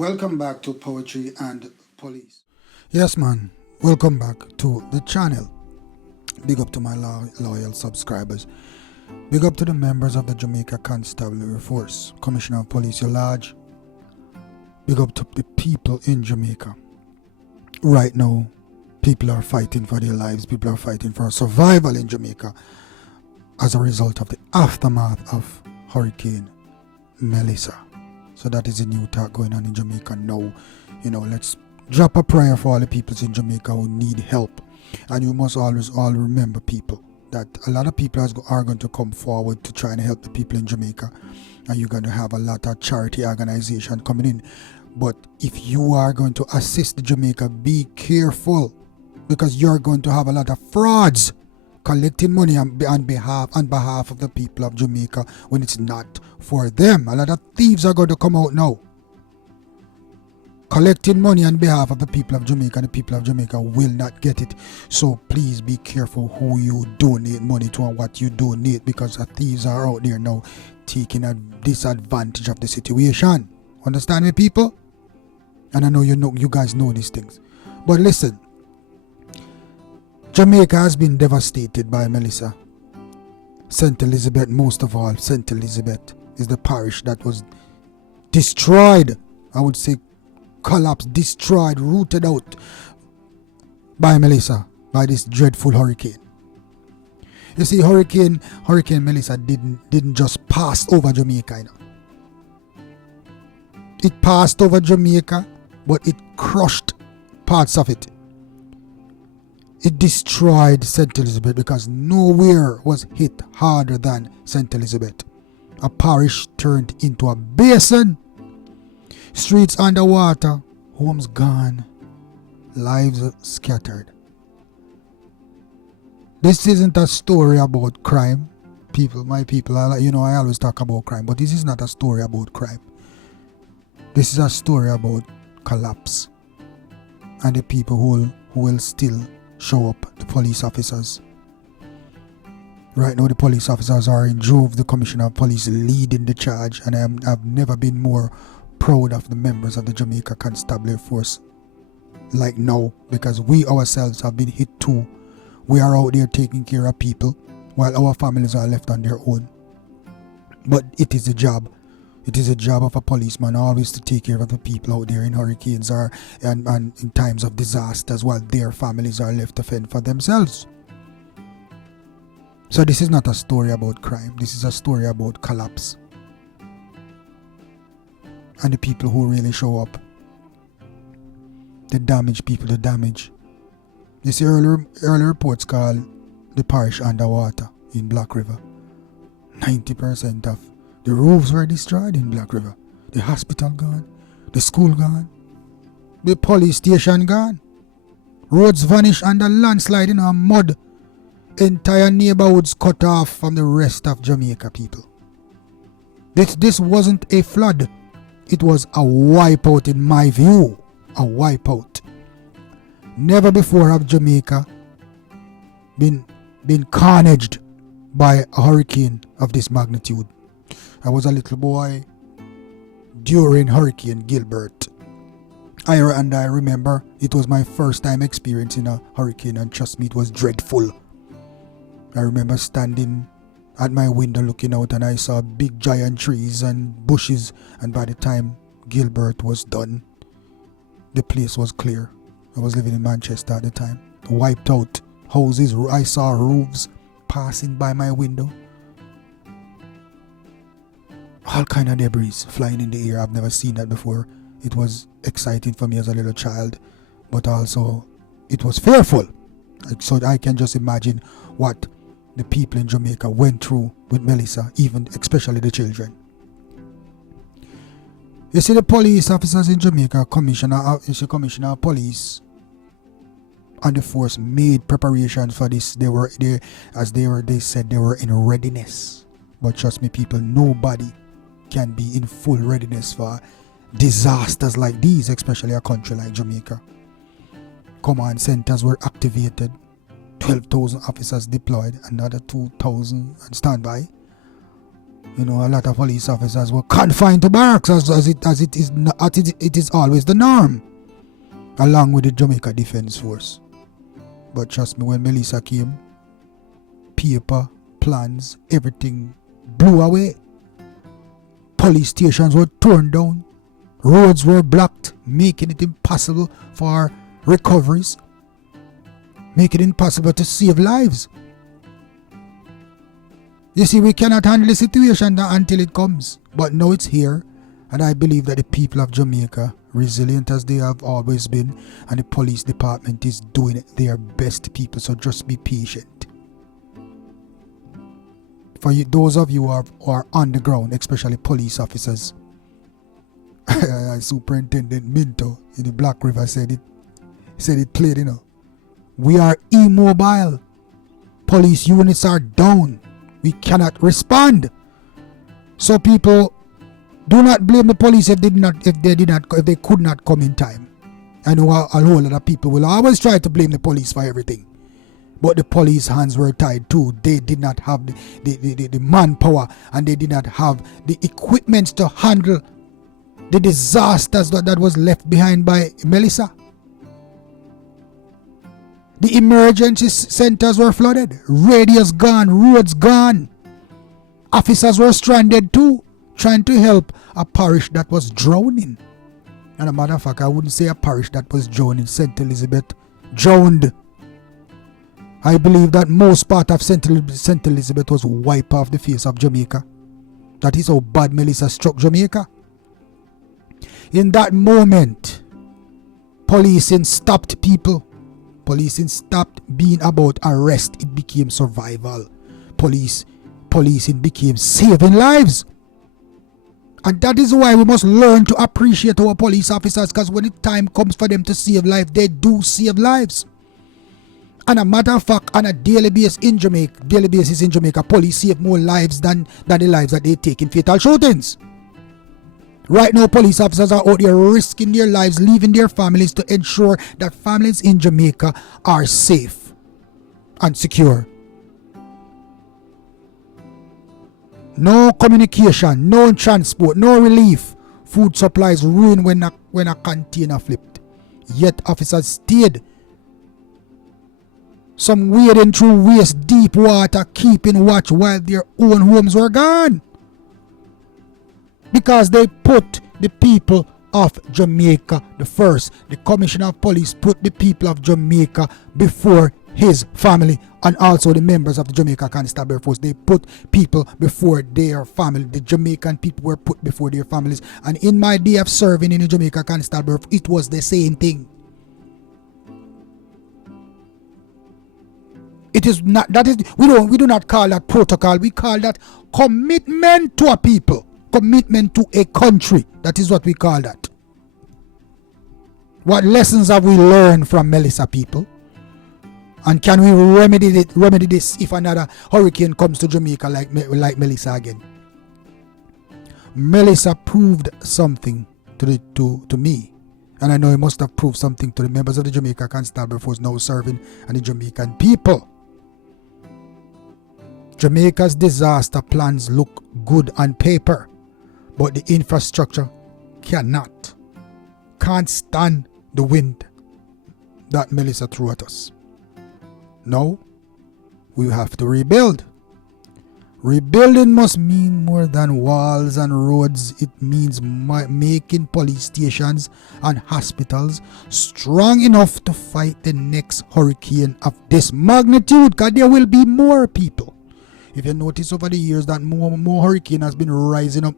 Welcome back to Poetry and Police. Yes, man. Welcome back to the channel. Big up to my loyal subscribers. Big up to the members of the Jamaica Constabulary Force, Commissioner of Police at Large. Big up to the people in Jamaica. Right now, people are fighting for their lives. People are fighting for survival in Jamaica as a result of the aftermath of Hurricane Melissa. So that is a new talk going on in Jamaica now. Let's drop a prayer for all the peoples in Jamaica who need help. And you must always all remember, people, that a lot of people are going to come forward to try and help the people in Jamaica. And you're going to have a lot of charity organizations coming in. But if you are going to assist Jamaica, be careful, because you're going to have a lot of frauds collecting money on behalf of the people of Jamaica when it's not for them. A lot of thieves are going to come out now, collecting money on behalf of the people of Jamaica, and the people of Jamaica will not get it. So please be careful who you donate money to and what you donate, because the thieves are out there now taking a disadvantage of the situation. Understand me, people? And I know you guys know these things. But listen, Jamaica has been devastated by Melissa. St. Elizabeth, most of all, St. Elizabeth is the parish that was destroyed. I would say collapsed, destroyed, rooted out by Melissa, by this dreadful hurricane. You see, Hurricane Melissa didn't just pass over Jamaica. It passed over Jamaica, but it crushed parts of it. It destroyed St. Elizabeth, because nowhere was hit harder than St. Elizabeth. A parish turned into a basin. Streets underwater, homes gone, lives scattered. This isn't a story about crime. My people, I always talk about crime, but this is not a story about crime. This is a story about collapse. And the people who will still show up, the police officers. Right now, the police officers are in drove, the Commissioner of Police leading the charge, and I've never been more proud of the members of the Jamaica Constabulary Force like now, because we ourselves have been hit too. We are out there taking care of people while our families are left on their own. But it is a job. It is a job of a policeman always to take care of the people out there in hurricanes and in times of disasters, while their families are left to fend for themselves. So this is not a story about crime. This is a story about collapse. And the people who really show up. The damaged people, the damage. You see, earlier reports called the parish underwater in Black River. 90% of the roofs were destroyed in Black River. The hospital gone. The school gone. The police station gone. Roads vanished under landslide in a mud. Entire neighborhoods cut off from the rest of Jamaica, people. This wasn't a flood. It was a wipeout, in my view. A wipeout. Never before have Jamaica been carnaged by a hurricane of this magnitude. I was a little boy during Hurricane Gilbert. I remember it was my first time experiencing a hurricane, and trust me, it was dreadful. I remember standing at my window looking out, and I saw big giant trees and bushes, and by the time Gilbert was done, the place was clear. I was living in Manchester at the time. Wiped out houses. I saw roofs passing by my window. All kind of debris flying in the air. I've never seen that before. It was exciting for me as a little child, but also it was fearful. So I can just imagine what the people in Jamaica went through with Melissa, especially the children. You see, the police officers in Jamaica, Commissioner of Police and the force made preparations for this. They said they were in readiness. But trust me, people, nobody can be in full readiness for disasters like these, especially a country like Jamaica. Command centers were activated, 12,000 officers deployed, another 2,000 on standby. You know, a lot of police officers were confined to barracks as it is always the norm, along with the Jamaica Defence Force. But trust me, when Melissa came, paper, plans, everything blew away. Police stations were torn down. Roads were blocked, making it impossible for recoveries, making it impossible to save lives. You see, we cannot handle the situation until it comes. But now it's here, and I believe that the people of Jamaica, resilient as they have always been, and the police department is doing their best, people. So just be patient. For you, those of you who are on the ground, especially police officers, Superintendent Minto in the Black River said it played, you know. We are immobile. Police units are down. We cannot respond. So people, do not blame the police if they could not come in time. I know a whole lot of people will always try to blame the police for everything. But the police hands were tied too. They did not have the manpower, and they did not have the equipment to handle the disasters that was left behind by Melissa. The emergency centers were flooded. Radios gone. Roads gone. Officers were stranded too, trying to help a parish that was drowning. And a matter of fact, I wouldn't say a parish that was drowning. St. Elizabeth drowned. I believe that most part of St. Elizabeth was wiped off the face of Jamaica. That is how bad Melissa struck Jamaica. In that moment, policing stopped people. Policing stopped being about arrest. It became survival. Policing became saving lives. And that is why we must learn to appreciate our police officers, because when the time comes for them to save lives, they do save lives. And a matter of fact, on a daily basis in Jamaica, police save more lives than the lives that they take in fatal shootings. Right now, police officers are out there risking their lives, leaving their families to ensure that families in Jamaica are safe and secure. No communication, no transport, no relief. Food supplies ruined when a container flipped. Yet officers stayed. Some wading through waist deep water, keeping watch while their own homes were gone. Because they put the people of Jamaica the first. The Commissioner of Police put the people of Jamaica before his family, and also the members of the Jamaica Constabulary Force. They put people before their family. The Jamaican people were put before their families. And in my day of serving in the Jamaica Constabulary, it was the same thing. It is not, that is, we do not call that protocol. We call that commitment to a people. Commitment to a country. That is what we call that. What lessons have we learned from Melissa, people? And can we remedy this if another hurricane comes to Jamaica like Melissa again? Melissa proved something to me. And I know it must have proved something to the members of the Jamaica Constabulary Force now serving and the Jamaican people. Jamaica's disaster plans look good on paper, but the infrastructure can't stand the wind that Melissa threw at us. Now, we have to rebuild. Rebuilding must mean more than walls and roads. It means making police stations and hospitals strong enough to fight the next hurricane of this magnitude, because there will be more, people. If you notice over the years that more hurricane has been rising up.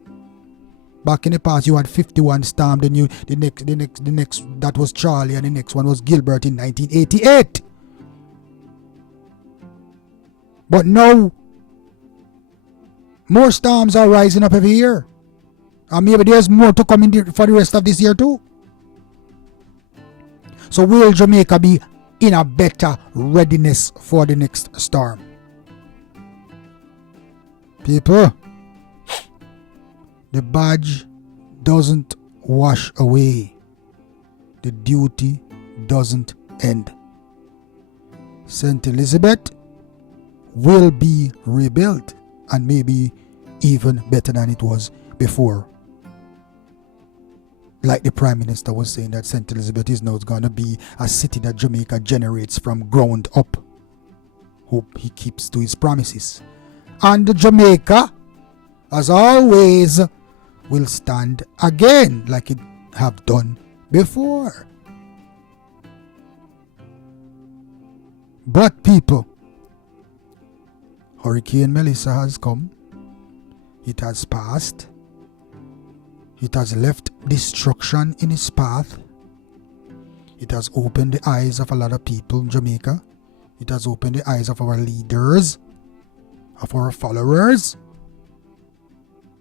Back in the past, you had 51 storm, then the next that was Charlie, and the next one was Gilbert in 1988. But now, more storms are rising up every year. And maybe there's more to come in for the rest of this year too. So will Jamaica be in a better readiness for the next storm? People, the badge doesn't wash away. The duty doesn't end. St. Elizabeth will be rebuilt, and maybe even better than it was before. Like the Prime Minister was saying that St. Elizabeth is now going to be a city that Jamaica generates from ground up. Hope he keeps to his promises. And Jamaica, as always, will stand again like it have done before. But people, Hurricane Melissa has come. It has passed. It has left destruction in its path. It has opened the eyes of a lot of people in Jamaica. It has opened the eyes of our leaders, of our followers,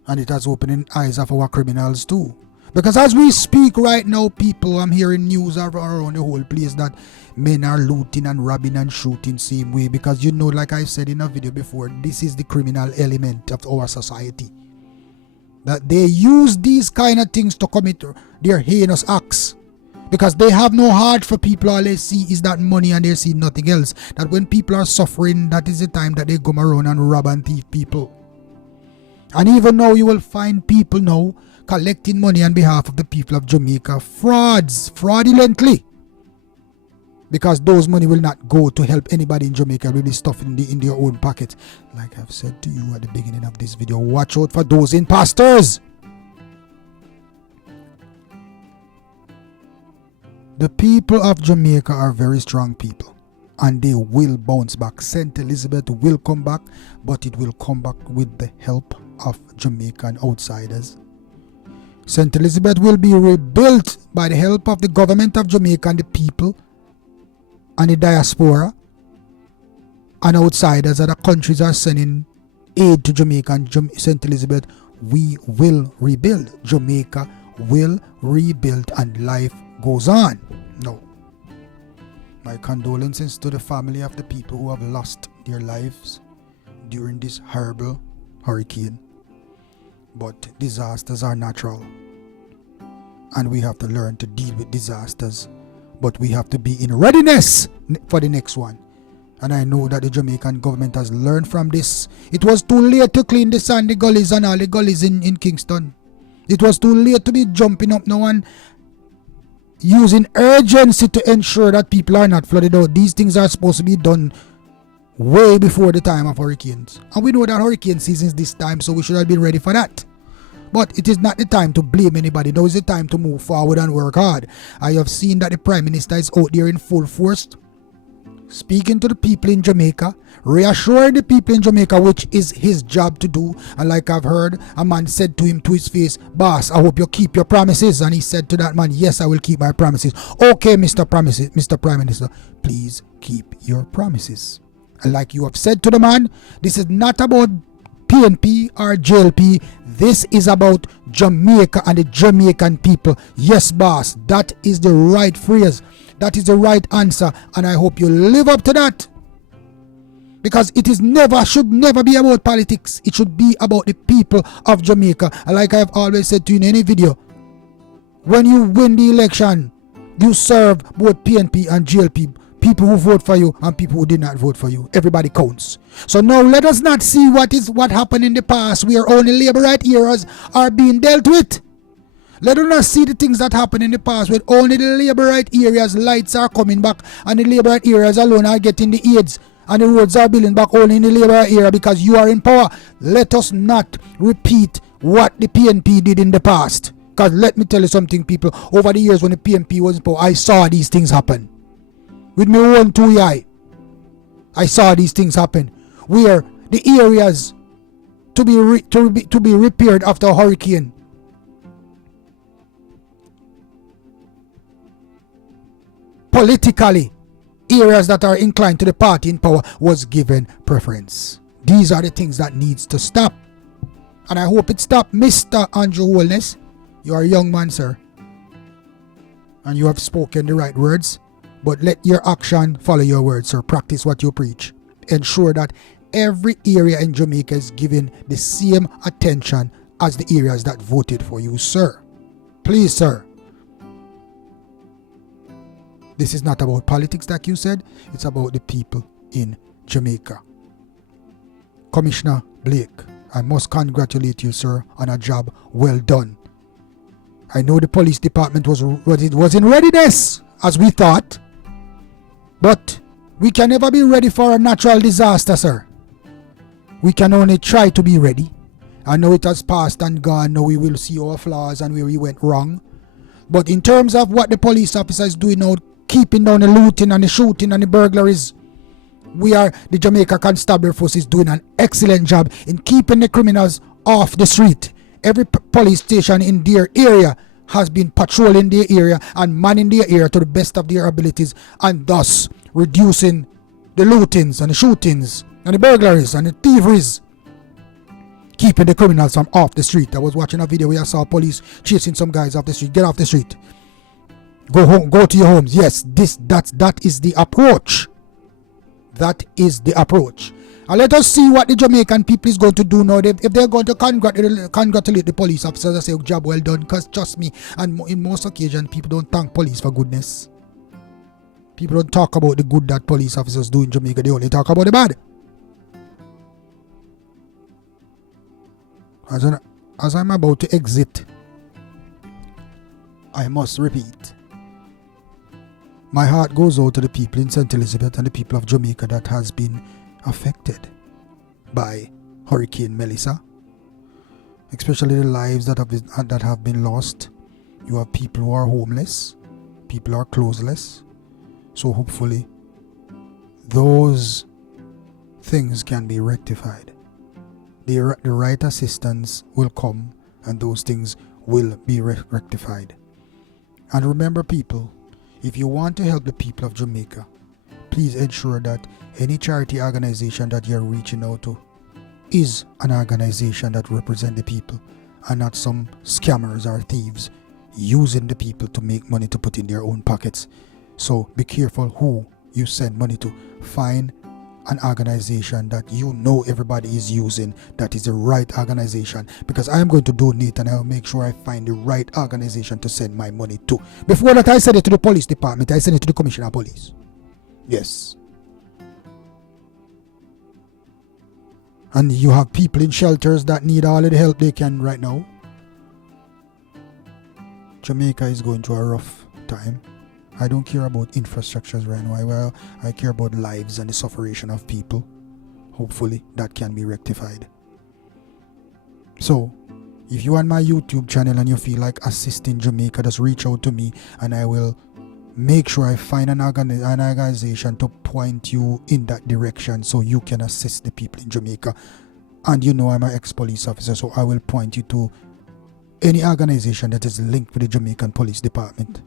and it has opened the eyes of our criminals too. Because as we speak right now, people, I'm hearing news around the whole place that men are looting and robbing and shooting same way. Because you know, like I said in a video before, this is the criminal element of our society. That they use these kind of things to commit their heinous acts. Because they have no heart for people. All they see is that money and they see nothing else. That when people are suffering, that is the time that they come around and rob and thief people. And even now you will find people now collecting money on behalf of the people of Jamaica. Fraudulently. Because those money will not go to help anybody in Jamaica. It will be stuffed in their own pocket. Like I've said to you at the beginning of this video, watch out for those imposters. The people of Jamaica are very strong people. And they will bounce back. St. Elizabeth will come back. But it will come back with the help of Jamaican outsiders. St. Elizabeth will be rebuilt by the help of the government of Jamaica and the people and the diaspora and outsiders. Other countries are sending aid to Jamaica and St. Elizabeth. We will rebuild. Jamaica will rebuild and life goes on. No. My condolences to the family of the people who have lost their lives during this horrible hurricane. But disasters are natural. And we have to learn to deal with disasters. But we have to be in readiness for the next one. And I know that the Jamaican government has learned from this. It was too late to clean the sandy gullies and all the gullies in Kingston. It was too late to be jumping up now and using urgency to ensure that people are not flooded out. These things are supposed to be done way before the time of hurricanes. And we know that hurricane season is this time, so we should have been ready for that. But it is not the time to blame anybody. Now is the time to move forward and work hard. I have seen that the Prime Minister is out there in full force, speaking to the people in Jamaica, reassuring the people in Jamaica, which is his job to do. And like I've heard, a man said to him to his face, "Boss, I hope you keep your promises." And he said to that man, "Yes, I will keep my promises." "Okay, Mr. Prime Minister, please keep your promises." And like you have said to the man, this is not about PNP or JLP. This is about Jamaica and the Jamaican people. Yes, boss, that is the right phrase. That is the right answer. And I hope you live up to that. Because it should never be about politics. It should be about the people of Jamaica. And like I have always said to you in any video, when you win the election, you serve both PNP and GLP. People who vote for you and people who did not vote for you. Everybody counts. So now let us not see what happened in the past where only labor right areas are being dealt with. Let us not see the things that happened in the past where only the labor right areas lights are coming back and the labor right areas alone are getting the aids and the roads are building back only in the labor right area because you are in power. Let us not repeat what the PNP did in the past. Because let me tell you something, people. Over the years when the PNP was in power, I saw these things happen. With my own 2 eye, I saw these things happen, where the areas to be repaired after a hurricane, politically, areas that are inclined to the party in power was given preference. These are the things that needs to stop, and I hope it stops. Mr. Andrew Holness, you are a young man, sir, and you have spoken the right words. But let your action follow your words, sir. Practice what you preach. Ensure that every area in Jamaica is given the same attention as the areas that voted for you, sir. Please, sir. This is not about politics, like you said. It's about the people in Jamaica. Commissioner Blake, I must congratulate you, sir, on a job well done. I know the police department wasn't readiness as we thought, but we can never be ready for a natural disaster, sir. We can only try to be ready. I know it has passed and gone. Now we will see our flaws and where we went wrong. But in terms of what the police officer is doing now, keeping down the looting and the shooting and the burglaries, the Jamaica Constabulary Force is doing an excellent job in keeping the criminals off the street. Every police station in their area has been patrolling their area and manning their area to the best of their abilities, and thus reducing the lootings and the shootings and the burglaries and the thieveries, keeping the criminals from off the street. I was watching a video where I saw police chasing some guys off the street. Get off the street. Go home. Go to your homes. Yes, that is the approach. That is the approach. And let us see what the Jamaican people is going to do now. If they're going to congratulate the police officers and say, job well done, because trust me, and in most occasions, people don't thank police for goodness. People don't talk about the good that police officers do in Jamaica. They only talk about the bad. As I'm about to exit, I must repeat. My heart goes out to the people in St. Elizabeth and the people of Jamaica that has been affected by Hurricane Melissa, especially the lives that have been lost. You have people who are homeless, people are clothesless. So hopefully those things can be rectified. The right assistance will come and those things will be rectified. And remember, people, if you want to help the people of Jamaica, please ensure that any charity organization that you're reaching out to is an organization that represents the people and not some scammers or thieves using the people to make money to put in their own pockets. So be careful who you send money to. Find an organization that you know everybody is using, that is the right organization, because I am going to donate and I'll make sure I find the right organization to send my money to. Before that, I send it to the police department. I send it to the commissioner of police. Yes. And you have people in shelters that need all of the help they can right now. Jamaica is going through a rough time. I don't care about infrastructures right now. Well, I care about lives and the suffering of people. Hopefully that can be rectified. So, if you are on my YouTube channel and you feel like assisting Jamaica, just reach out to me and I will make sure I find an organization to point you in that direction so you can assist the people in Jamaica. And you know I'm an ex-police officer, so I will point you to any organization that is linked with the Jamaican Police Department.